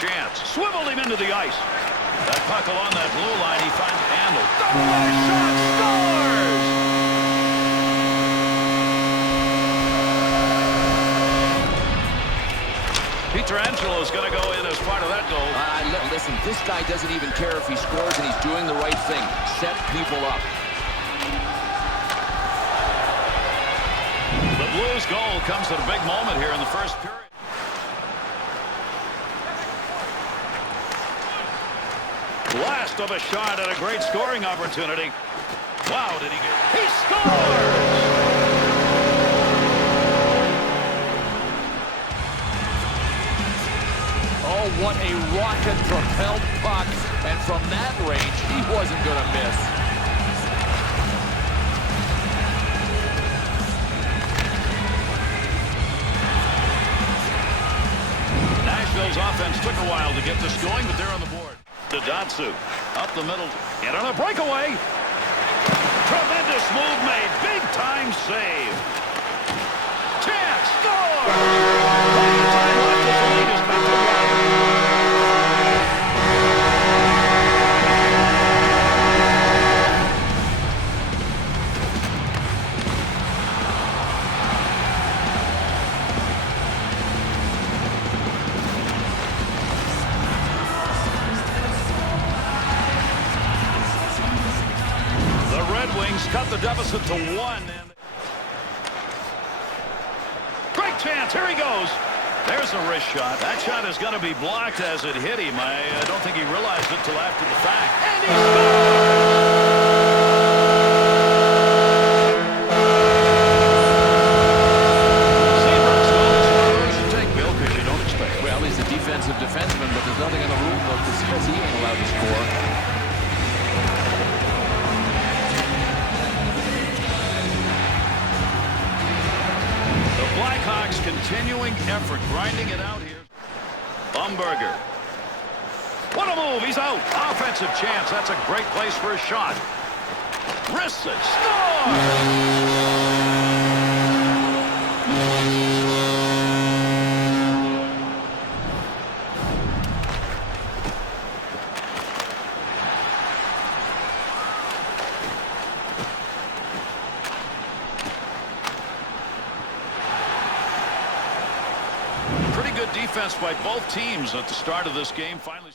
chance. Swiveled him into the ice. That puck along that blue line, he finds Handel. Double shot, scores! Pietrangelo's going to go in as part of that goal. Listen, this guy doesn't even care if he scores, and he's doing the right thing. Set people up. The Blues' goal comes at a big moment here in the first period. Blast of a shot and a great scoring opportunity. Wow, did he get... He scores! Oh, what a rocket-propelled puck. And from that range, he wasn't going to miss. Nashville's offense took a while to get this going, but they're on the board. Datsu up the middle. And on a breakaway. Tremendous move made. Big-time save. Chance. Score! Plenty of time left as the lead is back to one. Cut the deficit to 1. And great chance. Here he goes. There's a wrist shot. That shot is going to be blocked as it hit him. I don't think he realized it till after the fact. And he scores! You take, Bill, because you don't expect it. Well, he's a defensive defenseman, but there's nothing in the rule book that says he ain't allowed to score. Blackhawks continuing effort, grinding it out here. Bumberger. What a move. He's out. Offensive chance. That's a great place for a shot. Wrists it. Score! Pretty good defense by both teams at the start of this game. Finally.